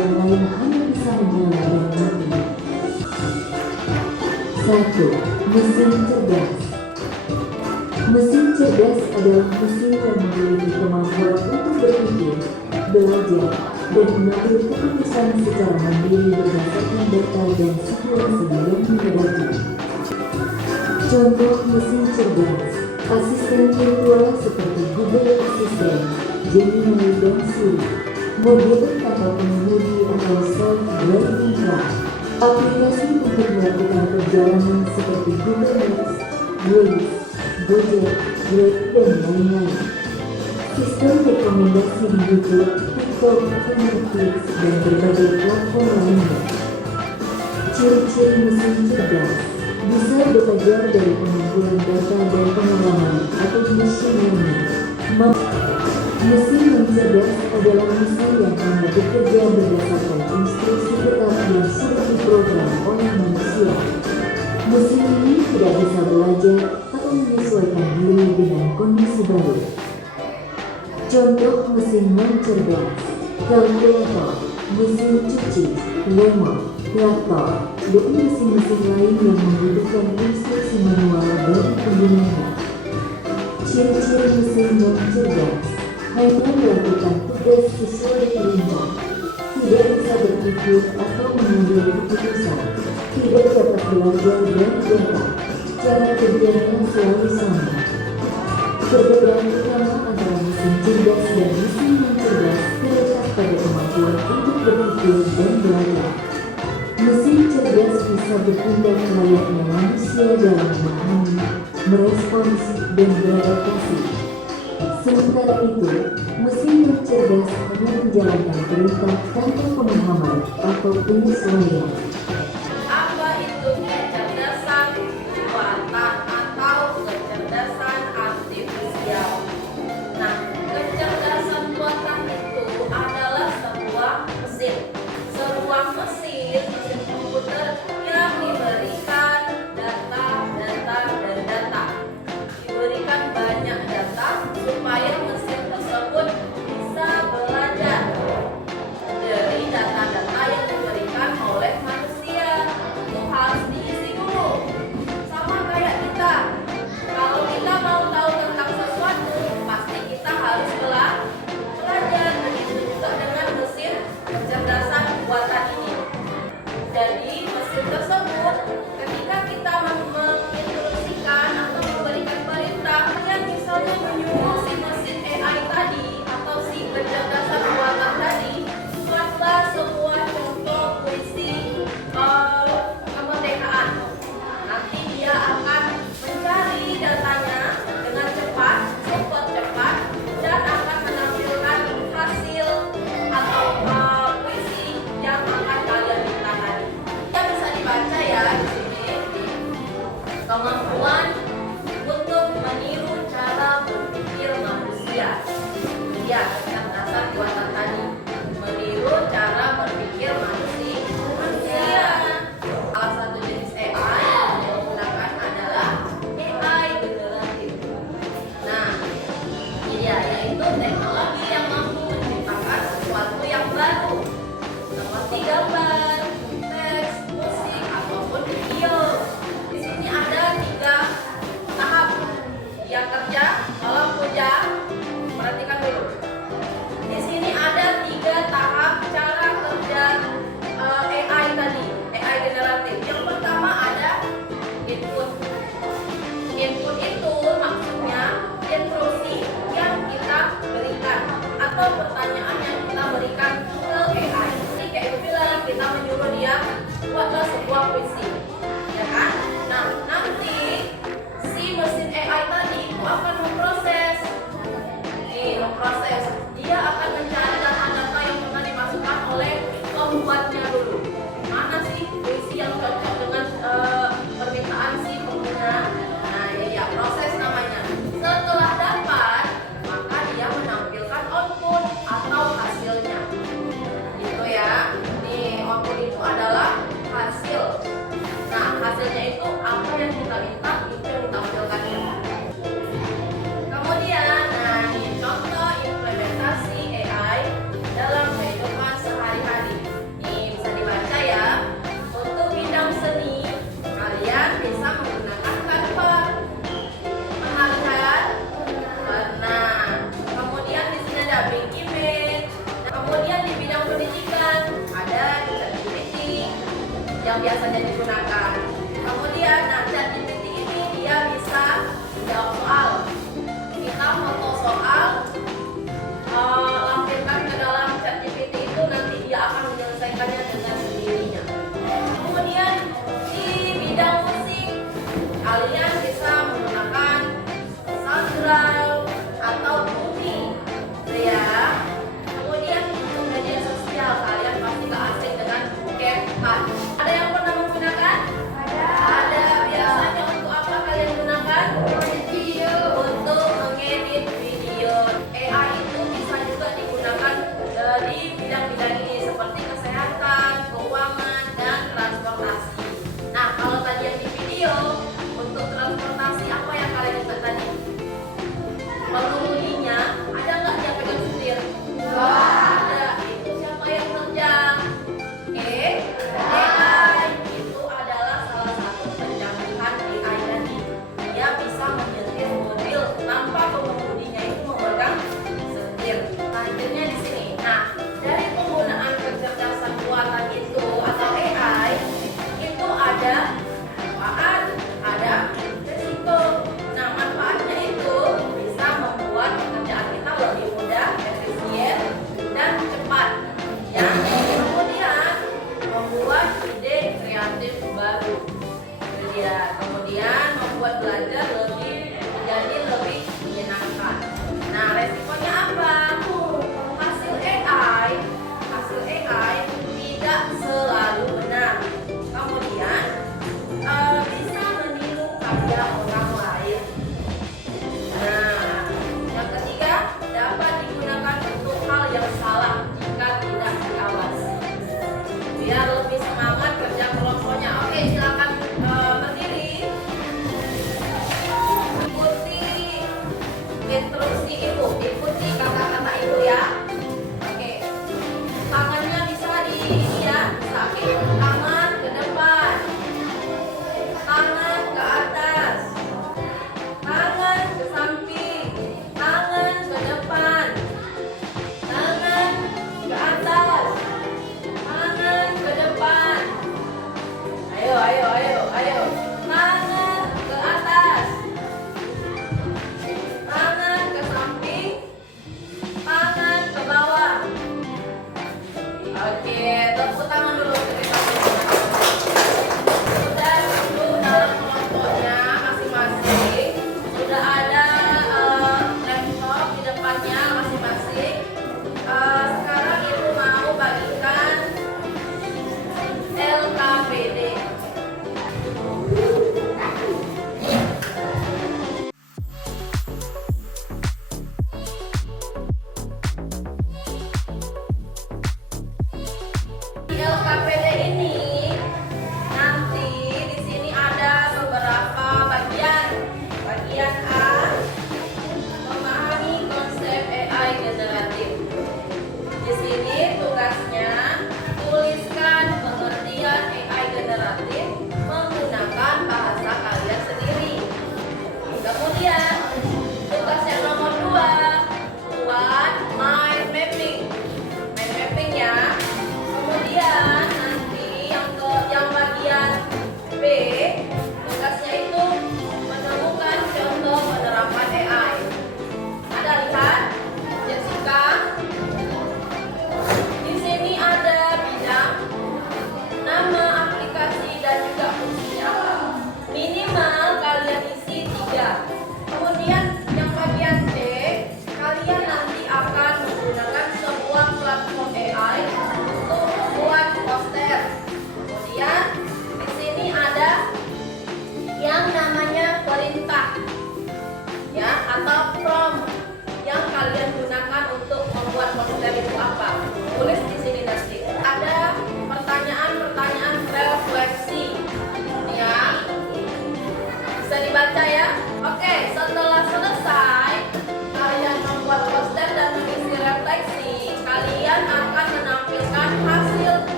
yang lain hanya bisa menyala dan mati. 1. Mesin cerdas. Mesin cerdas adalah mesin yang memiliki kemampuan untuk berpikir, belajar, dan mengambil keputusan secara mandiri berdasarkan data dan situasi yang dihadapi. Contoh mesin cerdas: asisten virtual seperti Google Assistant, Gemini, dan Siri, mobil tanpa pengemudi atau self-driving car, aplikasi untuk melakukan perjalanan seperti Google Maps, Waze, Gojek, Grab, dan lain-lain. Sistem rekomendasi di YouTube, TikTok, Netflix, dan berbagai platform lainnya. Ciri-ciri mesin cerdas: bisa belajar dari pengumpulan data dan pengalaman atau machine learning. Mesin yang cerdas adalah mesin yang hanya bekerja berdasarkan instruksi tetap yang sudah diprogram oleh manusia. Mesin ini tidak bisa belajar atau menyesuaikan diri dengan kondisi baru. Contoh mesin non cerdas: kalkulator, mesin cuci, remote, laptop, dan mesin-mesin lain yang membutuhkan instruksi manual dari penggunanya. Ciri-ciri mesin non cerdas: hanya melakukan tugas sesuai perintah, tidak bisa berpikir atau mengambil keputusan, tidak dapat belajar dan data, cara kerjanya selalu sama. Perbedaan utama antara mesin cerdas dan mesin non cerdas terletak pada kemampuan untuk berpikir dan belajar. Mesin cerdas bisa bertindak layaknya manusia dalam memahami, merespons, dan beradaptasi. Sementara itu, mesin non cerdas hanya menjalankan perintah tanpa pemahaman atau penyesuaian. Apa itu kecerdasan buatan atau kecerdasan artifisial? Nah, kecerdasan buatan itu adalah sebuah mesin komputer yang diberikan data, diberikan banyak data supaya mesin tersebut bisa belajar dari data-data yang diberikan oleh manusia. Itu harus diisi dulu. Sama kayak kita. Kalau kita mau tahu tentang sesuatu, pasti kita harus belajar. Begitu juga dengan mesin kecerdasan buatan ini. yang biasanya digunakan. Kemudian, nah, ChatGPT ini dia bisa menjawab soal. Kita foto soal, lampirkan ke dalam ChatGPT itu, nanti dia akan menyelesaikannya dengan sendirinya. Kemudian di bidang musik, kalian bisa menggunakan SoundCloud atau Bumi, ya. Kemudian untuk media sosial, kalian pasti gak asing dengan CapCut. Ada yang pernah menggunakan? Ada. Biasanya untuk apa kalian gunakan? Video. Untuk mengedit video. AI itu bisa juga digunakan di bidang-bidang ini seperti kesehatan, keuangan, dan transportasi. Nah, kalau tadi yang di video, untuk transportasi apa yang kalian ingat tadi? Pengemudinya ada nggak yang pegang setir? Ada. Itu siapa yang terjang? AI. Itu adalah salah satu pencanggihan AI tadi. Dia bisa menyetir mobil tanpa pengemudinya itu memegang setir. Lanjutnya di sini. Nah, dari penggunaan kecerdasan buatan itu atau AI itu ada manfaat, ada risiko. Nah, manfaatnya itu bisa membuat pekerjaan kita lebih mudah, efisien, dan cepat. Ya, kemudian membuat ide kreatif baru. Itu dia. Kemudian membuat belajar menjadi lebih menyenangkan. Nah, resikonya apa? Hasil AI tidak selalu benar. Kemudian bisa meniru karya orang lain. Nah, yang ketiga, dapat digunakan untuk hal yang salah jika tidak diawasi. Biar lebih semangat kerja kelompoknya. Oke, silakan berdiri. Ikuti instruksi ibu, ikuti kata-kata ibu ya. Oke, tangannya bisa bisa. Oke, tangan ke depan, tangan ke atas, tangan ke samping, tangan ke depan, tangan ke atas, tangan ke depan. Ayo. Tangan ke atas, tangan ke samping, tangan ke bawah. Oke, tepuk tangan dulu untuk kita semua. Sudah duduk dalam kelompoknya masing-masing. Sudah ada laptop di depannya masing-masing. Sekarang ibu mau bagikan LKPD. Di LKPD ini nanti di sini ada beberapa bagian. Bagian A, memahami konsep AI generatif. Di sini tugasnya tuliskan pengertian AI generatif menggunakan bahasa kalian sendiri. Kemudian tugas yang nomor 2, buat mind mapping. Mind mapping ya. Kemudian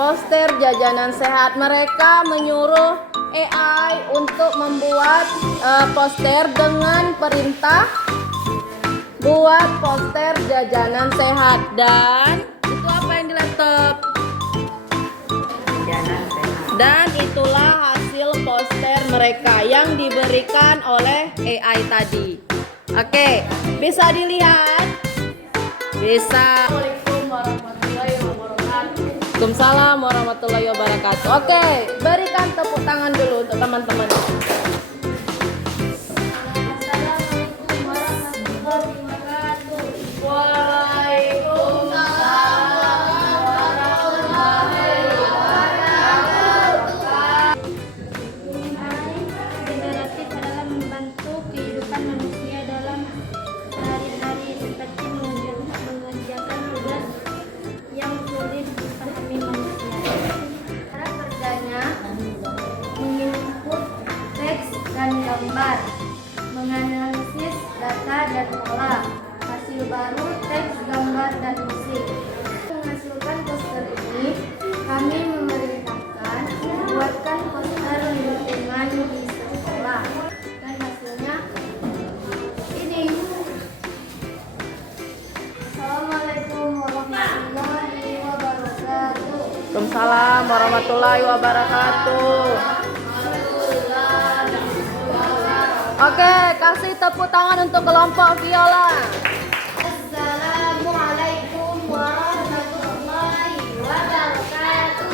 poster jajanan sehat. Mereka menyuruh AI untuk membuat poster dengan perintah buat poster jajanan sehat. Dan itu apa yang di laptop? Jajanan sehat. Dan itulah hasil poster mereka yang diberikan oleh AI tadi. Oke, bisa dilihat? Bisa. Assalamualaikum warahmatullahi wabarakatuh. Waalaikumsalam warahmatullahi wabarakatuh. Oke, berikan tepuk tangan dulu untuk teman-teman. Assalamualaikum warahmatullahi wabarakatuh. Waalaikumsalam warahmatullahi wabarakatuh. Generatif adalah membantu kehidupan manusia dalam sehari-hari seperti mengerjakan tugas yang sulit dipahami manusia. Cara kerjanya menginput teks dan gambar, menganalisis data dan pola, hasil baru teks, gambar dan musik. Menghasilkan poster ini, kami memerintahkan membuatkan poster lingkungan di sekolah dan hasilnya ini. Assalamualaikum warahmatullahi wabarakatuh. Waalaikumsalam warahmatullahi wabarakatuh. Oke, kasih tepuk tangan untuk kelompok viola. Assalamualaikum warahmatullahi wabarakatuh.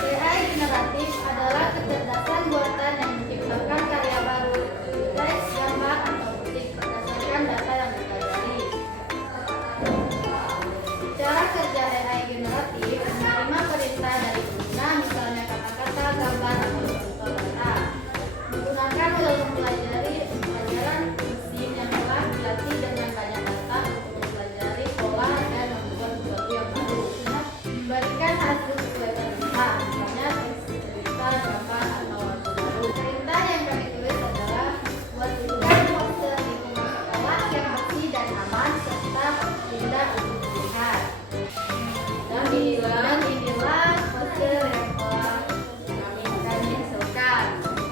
AI generatif adalah kecerdasan buatan yang menciptakan karya baru, teks, gambar, atau musik berdasarkan data yang dipelajari. Cara kerja AI generatif menerima perintah dari pengguna, misalnya kata-kata, gambar, atau contoh data. Menggunakan lalu mempelajari pelajaran mesin yang telah dilatih dengan banyak data untuk mempelajari pola dan membuat sesuatu yang baru. Memberikan hasil sesuai perintah, misalnya teks cerita, gambar, atau lagu baru. Perintah yang kami tulis adalah buatkan poster lingkungan sekolah yang bersih dan aman serta indah untuk dilihat. Dan inilah poster yang telah kami hasilkan.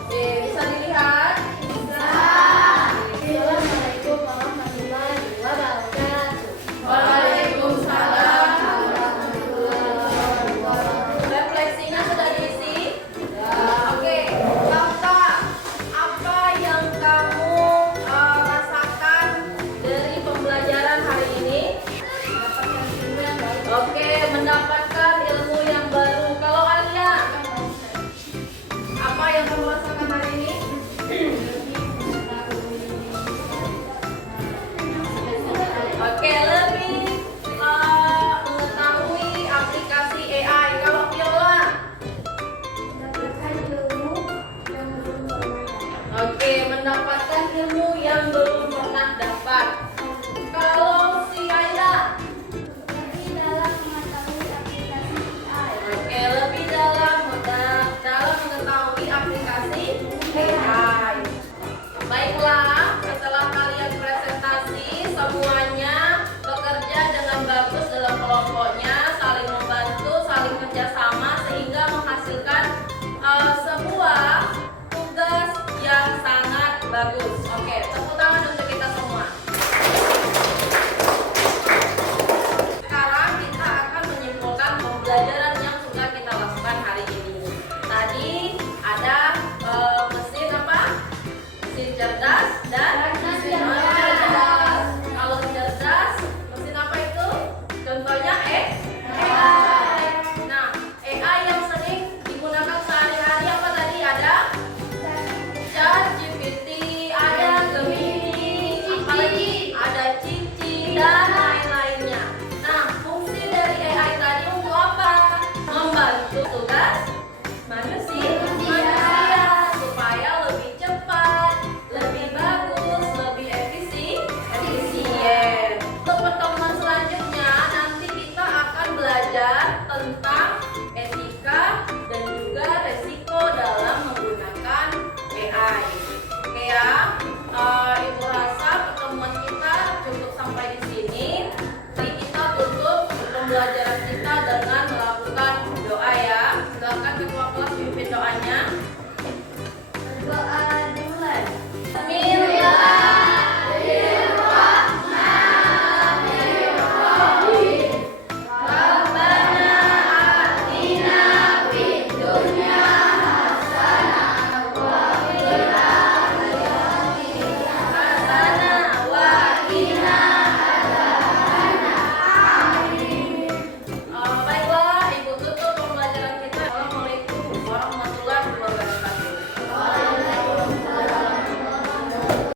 Oke, bisa dilihat? Assalamualaikum warahmatullahi wabarakatuh. Waalaikumsalam warahmatullahi wabarakatuh. Refleksinya sudah diisi? Oke, Kakak, apa yang kamu rasakan dari pembelajaran hari ini? Oke, mendapatkan ilmu yang baru. Kalau Alia, apa yang kamu rasakan hari ini? Oke, lebih mengetahui aplikasi AI. Kalau Viola, Mendapatkan ilmu yang belum pernah. oke, mendapatkan ilmu yang belum pernah dapat. Kalau si Aida, Lebih dalam mengetahui aplikasi AI. oke, lebih dalam mengetahui aplikasi AI. Baiklah, setelah kalian presentasi, semuanya bekerja dengan bagus dalam kelompoknya, saling membantu, saling kerjasama sehingga menghasilkan sebuah tugas yang sangat bagus. Oke, tepuk tangan untuk kita semua. Sekarang kita akan menyimpulkan pembelajaran yang sudah kita lakukan hari ini. Tadi ada mesin apa? Mesin cerdas